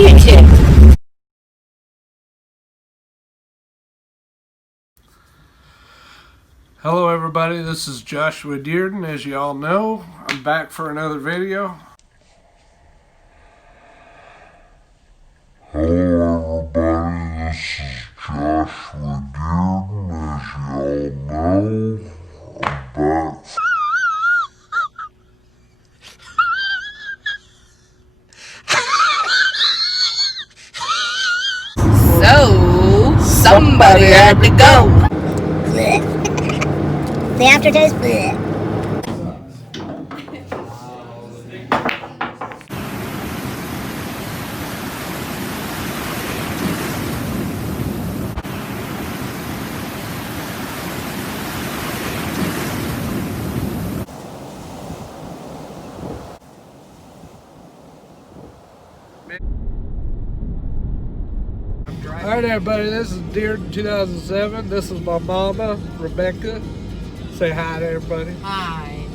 YouTube. Hello everybody, this is Joshua Dearden. As you all know, I'm back for another video. Hello everybody, this is Joshua Dearden. As you all know, I'm back. So, somebody had to go. The aftertaste, bleh. Alright everybody, this is Dearden2007. This is my mama, Rebecca. Say hi to everybody. Hi.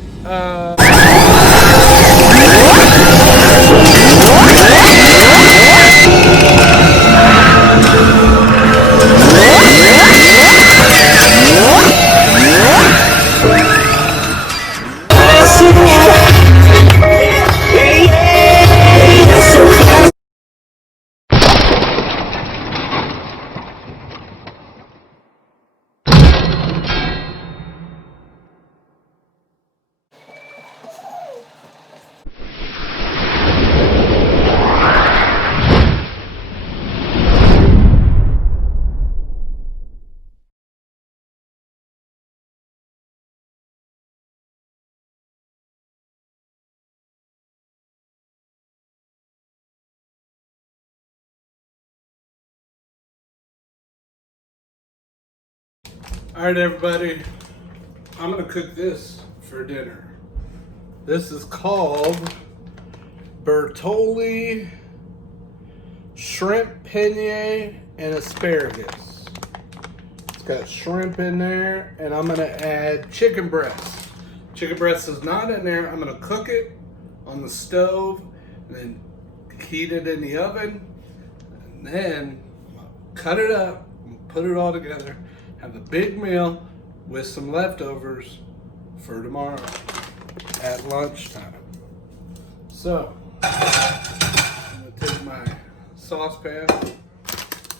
Alright everybody, I'm going to cook this for dinner. This is called Bertolli Shrimp Penne and Asparagus. It's got shrimp in there, and I'm going to add chicken breast. Chicken breast is not in there. I'm going to cook it on the stove, and then heat it in the oven, and then cut it up and put it all together. Have a big meal with some leftovers for tomorrow at lunchtime. So, I'm going to take my saucepan,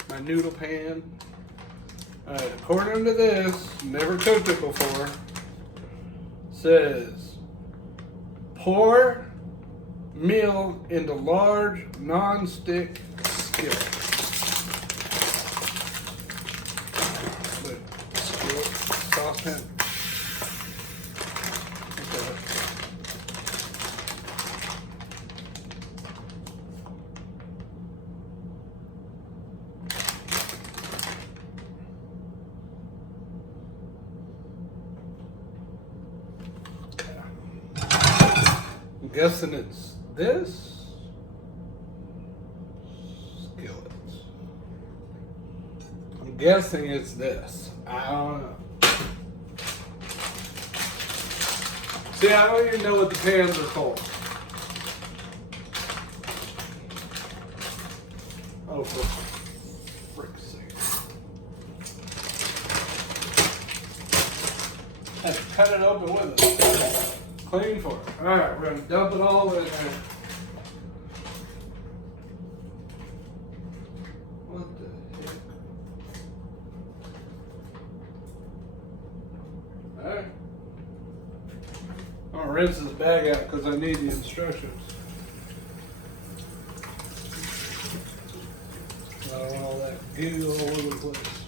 my noodle pan. Alright, according to this, never cooked it before, says pour meal into large non-stick skillet. Saucepan. Okay. I'm guessing it's this skillet. I'm guessing it's this. I don't know. See, I don't even know what the pans are called. Oh, for frick's sake. I have to cut it open with it. Clean for it. Alright, we're going to dump it all in there. What the heck? Alright. I'm going to rinse this bag out because I need the instructions. I don't want all that goo all over the place.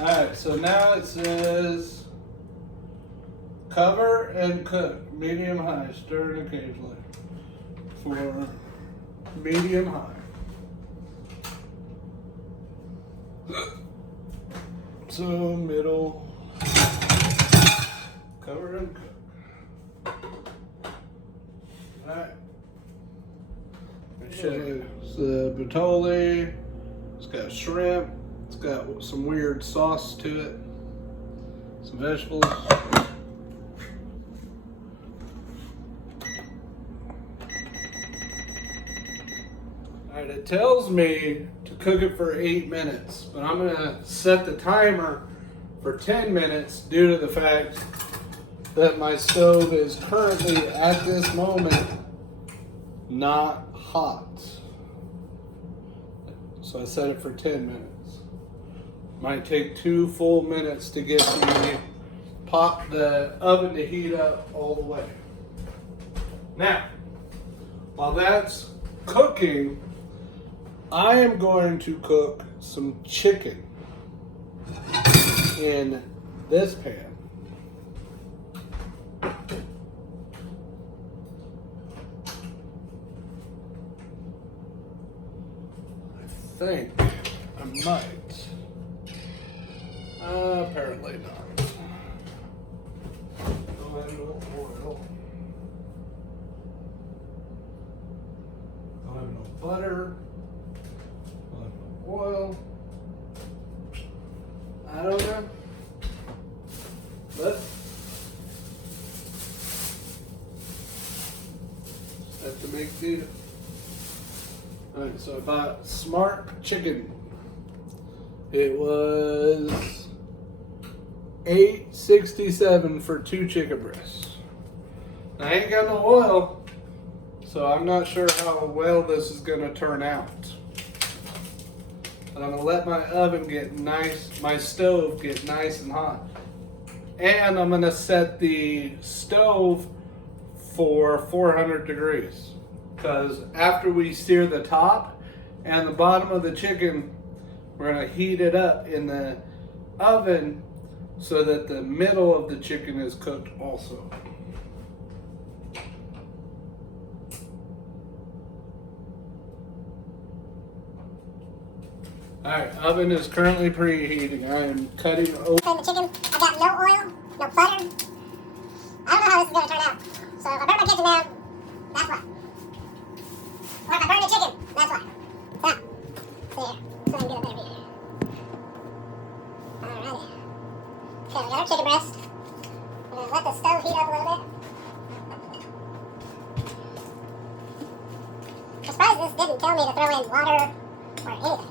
Alright, so now it says cover and cook, medium high, stirring occasionally for medium high. So middle, cover and cook. Alright. Let me show you. It's the Bertolli. It's got shrimp. It's got some weird sauce to it. Some vegetables. Alright, it tells me to cook it for 8 minutes, but I'm gonna set the timer for 10 minutes due to the fact that my stove is currently at this moment not hot. So I set it for 10 minutes. Might take 2 full minutes to get the oven to heat up all the way. Now, while that's cooking, I am going to cook some chicken in this pan. I think I might. Apparently not. Go ahead and go oil. Don't have no butter. Don't have no oil. I don't know. But have to make do. Alright, so I bought Smart Chicken. It was $8.67 for 2 chicken breasts. I ain't got no oil, so I'm not sure how well this is gonna turn out. But I'm gonna let my oven get nice, my stove get nice and hot. And I'm gonna set the stove for 400 degrees. Because after we sear the top and the bottom of the chicken, we're gonna heat it up in the oven so that the middle of the chicken is cooked also. Alright, oven is currently preheating. I am cutting open the chicken. I got no oil, no butter. I don't know how this is going to turn out. So if I burn my kitchen down, that's why. Or if I burn the chicken, that's why. So, there. So I can get a better view. Alrighty. Okay, we got our chicken breast. We're going to let the stove heat up a little bit. I'm surprised this didn't tell me to throw in water or anything.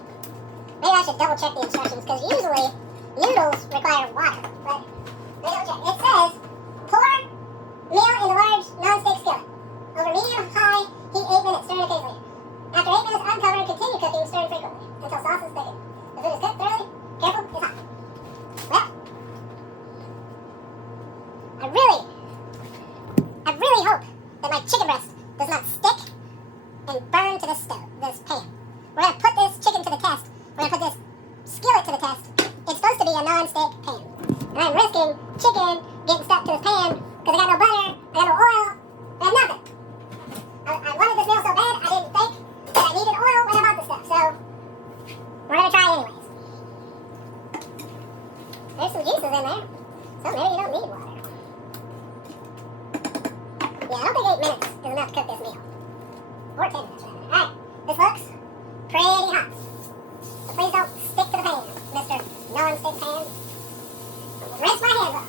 Maybe I should double check the instructions because usually noodles require water. But let me double check. It says pour meal in the large non-stick skillet. Over medium-high, heat 8 minutes, stirring occasionally. After 8 minutes, uncover and continue cooking, stirring frequently until sauce is thickened. The food is cooked thoroughly. Careful, it's hot. Well, I really hope that my chicken breast does not stick and burn to this pan. We're going to put this chicken to the test. We're going to put this skillet to the test. It's supposed to be a non-stick pan. And I'm risking chicken getting stuck to this pan because I got no butter, I got no oil, I have nothing. I wanted this meal so bad, I didn't think that I needed oil when I bought this stuff. So, we're going to try anyways. There's some juices in there. So maybe you don't need water. Yeah, I don't think 8 minutes is enough to cook this meal. Or 10 minutes, rather. Alright, this looks pretty hot. So please don't stick to the pan, Mr. Non-stick pan. Rinse my hands off.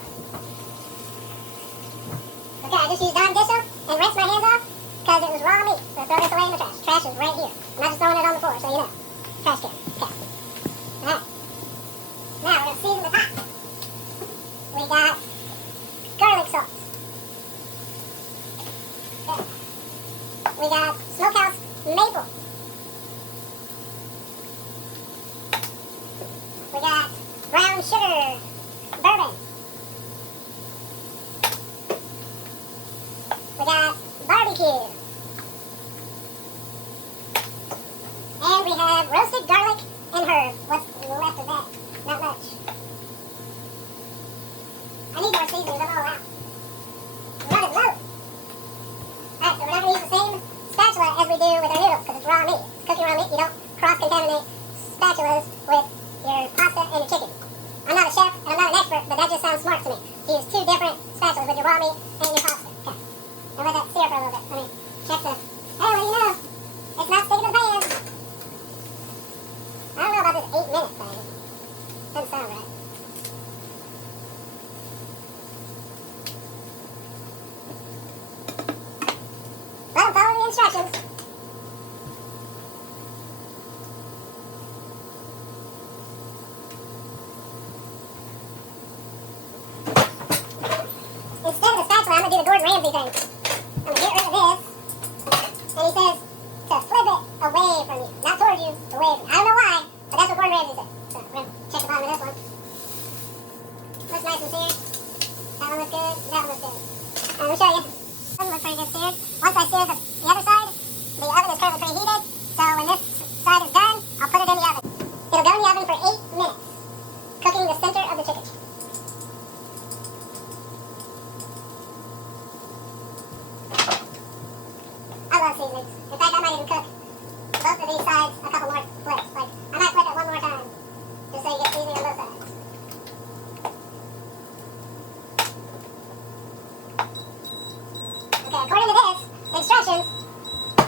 Okay, I just used Dawn dish soap and rinsed my hands off because it was raw meat. So throw this away in the trash. Trash is right here. I'm not just throwing it on the floor, so you know. Trash can. Okay. Alright. Now we're going to season the top. We got garlic salt. Okay. We got smokehouse maple. We got brown sugar, bourbon. We got barbecue. And we have roasted garlic and herb. What's left of that? Not much. I need more seasonings. I'm all out. Running low. Alright, so we're not going to use the same spatula as we do with our noodles because it's raw meat. It's cooking raw meat. You don't cross-contaminate spatulas with your pasta and your chicken. I'm not a chef and I'm not an expert, but that just sounds smart to me. To use 2 different spatulas with your raw meat and your pasta. Okay. And let that sear for a little bit. Let me check the... Hey, what do you know? It's not sticking to the pan. I don't know about this 8 minute thing. Doesn't sound right. Well, follow the instructions. Ramsay thing. I'm gonna get rid of this. And he says to flip it away from you. Not toward you, away from you. I don't know why, but that's what Gordon Ramsay said. So we're gonna check the bottom of this one. Looks nice and seared. That one looks good. That one looks good. Let me show you. This one looks pretty good seared. Once I sear the other side, the oven is currently preheated. So when this side is done, I'll put it in the oven. It'll go in the oven for 8 minutes, cooking the center of the chicken. I love seasonings. In fact, I might even cook both of these sides a couple more flips. Like, I might flip it one more time, just so you get seasoning on both sides. Okay, according to this, instructions,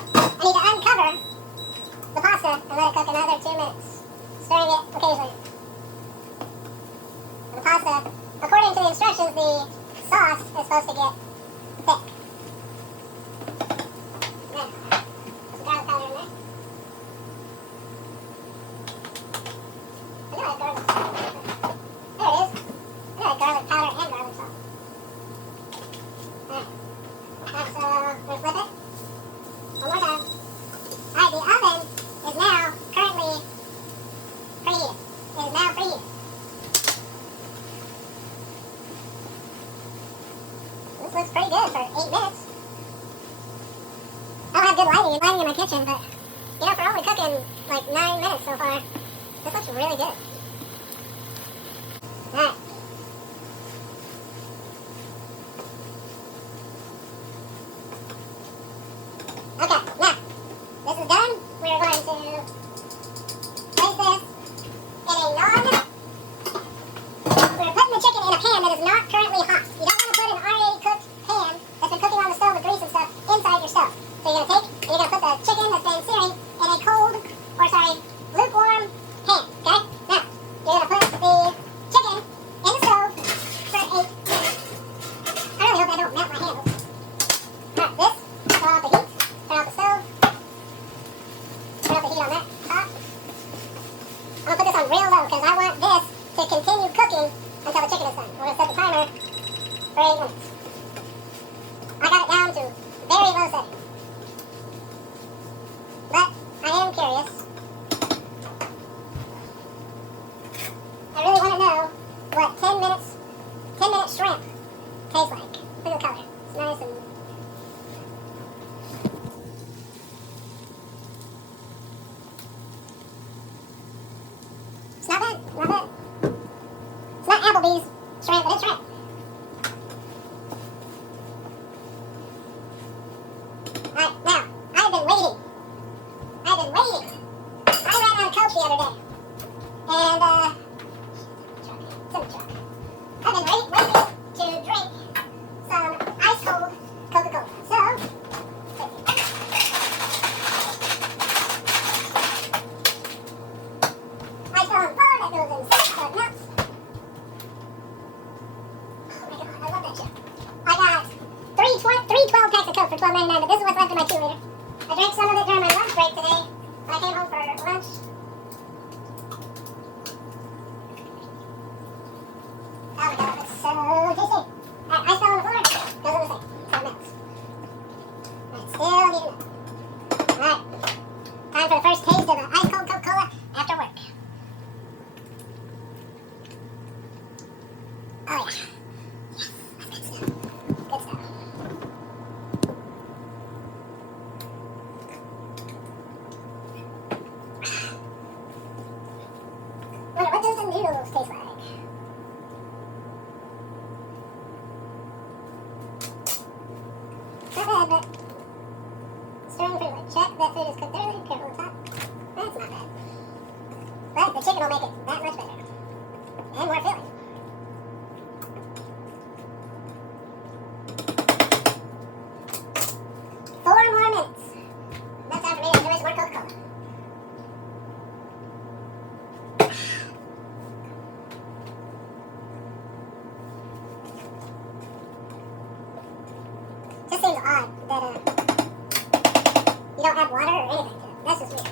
I need to uncover the pasta and let it cook another 2 minutes, stirring it occasionally. And the pasta, according to the instructions, the sauce is supposed to get thick. Now, put some garlic powder in there. I know I have garlic sauce. There it is. I know I have garlic powder and garlic sauce. Alright. That's, we're gonna flip it. One more time. Alright, the oven is now currently preheated. It is now preheated. This looks pretty good for 8 minutes. I don't have good lighting in my kitchen, but you know, for only cooking like 9 minutes so far, this looks really good. Alright. Okay, now, this is done. We're going to place this in a we're putting the chicken in a pan that is not currently hot. You don't want to put an already cooked pan that's been cooking on the stove with grease and stuff inside your stove. So you're going to put the chicken that's been searing in a lukewarm pan, okay? Now, you're going to put the chicken in the stove for 8. I really hope I don't melt my handles. Alright, this, turn off the heat, turn off the stove, turn off the heat on that top. I'm going to put this on real low because I want this to continue cooking until the chicken is done. We're going to set the timer for 8 minutes. I got it down to very low setting. But I am curious. I really want to know what 10-minute shrimp tastes like. Look at the color. It's nice and... It's not bad. Not bad. It's not Applebee's shrimp, but it's shrimp. Alright, now, I've been waiting. I ran out of Coke the other day. And, it's in the truck. I've been waiting to drink some ice cold Coca-Cola. So, ice cold on 4 that goes in 6 so it melts. Oh my god, I love that shit. I got three 12 packs of Coke for $12.99, but this is what's left in my 2 liter. I drank some of it during my lunch break today when I came home for lunch. Oh my god, it's so tasty. Alright, ice fell on the floor, goes in the sink, so it melts. Alright, still heating up. Alright, time for the first taste of the ice cold Coca-Cola after work. Oh yeah. Yes, that's good stuff. Good stuff. What does the noodles taste like? Not bad, but stirring pretty much. Check that food is cooked thoroughly. Careful with the top. That's not bad. But the chicken will make it that much better. And more filling. Four more minutes. Enough time for me to enjoy some more Coca-Cola. Just seems odd that you don't add water or anything to it. That's just weird.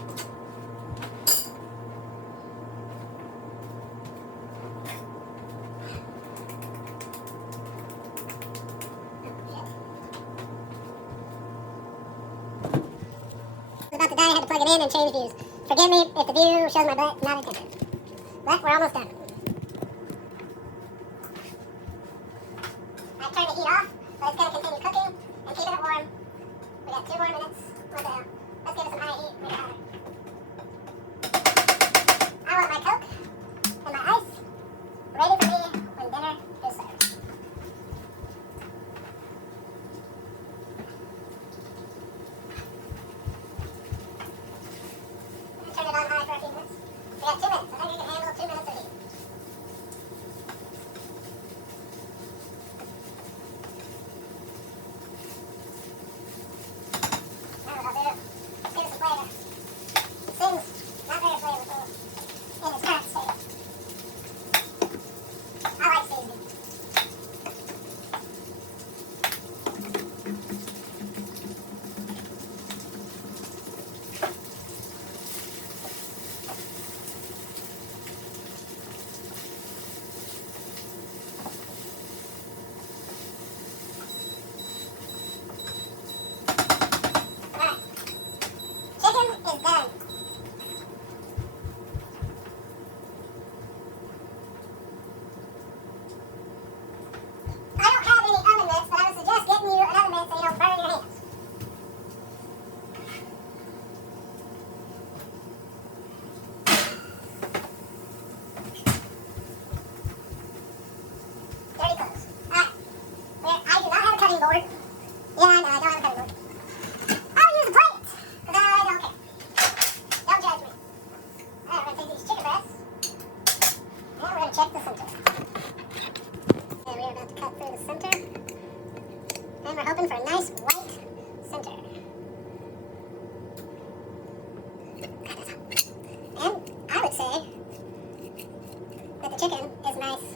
Oh, shit. plug it in and change views. Forgive me if the view shows my butt, not intended. But we're almost done. I turned the heat off, but it's going to continue cooking and keeping it warm. We got 2 more minutes. What the hell? Let's give it some high heat. I want my Coke and my ice ready for me when dinner is served. Turn it on high for a few minutes. We got 2 minutes. I think we can handle 2 minutes of heat. Now what I'll do, let's give it some flavor. It seems not very flavorful in its current state. I like seasoning. Alright. Chicken is done. I don't have any oven mitts, but I would suggest getting you an oven mitt so you don't burn your hands. Dirty clothes. Alright. I do not have a cutting board. Yeah, I know, I don't have a cutting board. I'll use a plate, because I don't care. Don't judge me. Alright, we're going to take these chicken breasts, and we're going to check the center. And we are about to cut through the center, and we're hoping for a nice white center. And I would say that the chicken is nice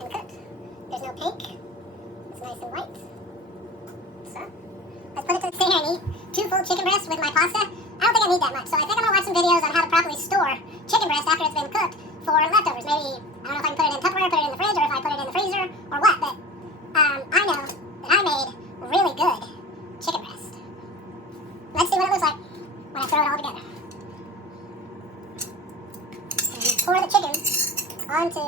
and cooked. There's no pink. It's nice and white. So, let's put it to the side and eat 2 full chicken breasts with my pasta. I don't think I need that much, so I think I'm going to watch some videos on how to properly store chicken breast after it's been cooked for leftovers. Maybe, I don't know if I can put it in Tupperware, put it in the fridge, or if I put it in the freezer, or what, but I know that I made really good chicken breast. Let's see what it looks like when I throw it all together. And pour the chicken onto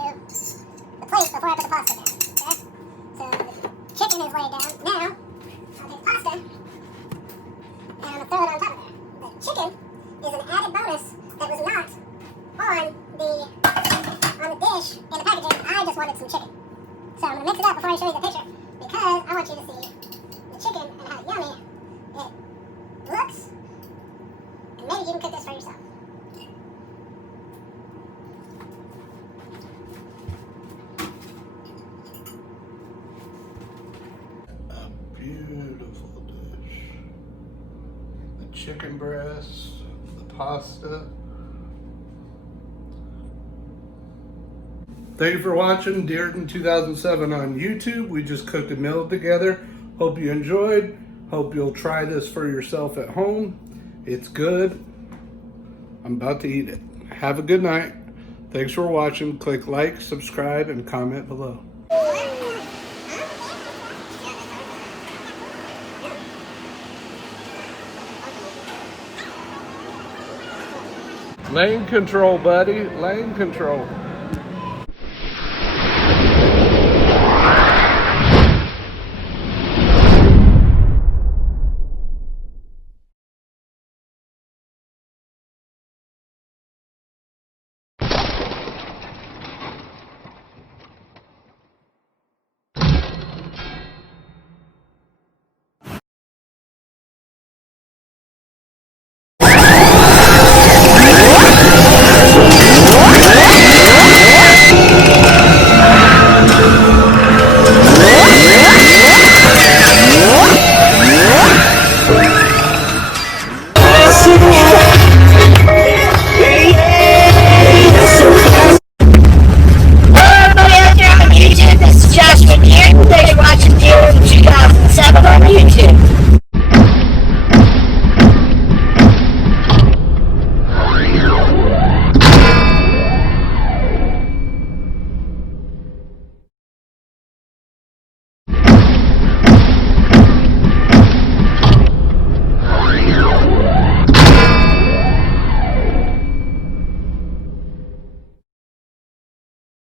the plate before I put the pasta down, okay? So the chicken is laid down. Now, I'll take the pasta, and I'm going to throw it on top of there. The chicken is an added bonus that was not on the dish in the packaging. I just wanted some chicken. So I'm going to mix it up before I show you the picture, because I want you to see the chicken and how yummy it looks. And maybe you can cook this for yourself. A beautiful dish. The chicken breast, the pasta. Thank you for watching Dearden2007 on YouTube. We just cooked a meal together. Hope you enjoyed. Hope you'll try this for yourself at home. It's good. I'm about to eat it. Have a good night. Thanks for watching. Click like, subscribe, and comment below. Lane control, buddy. Lane control.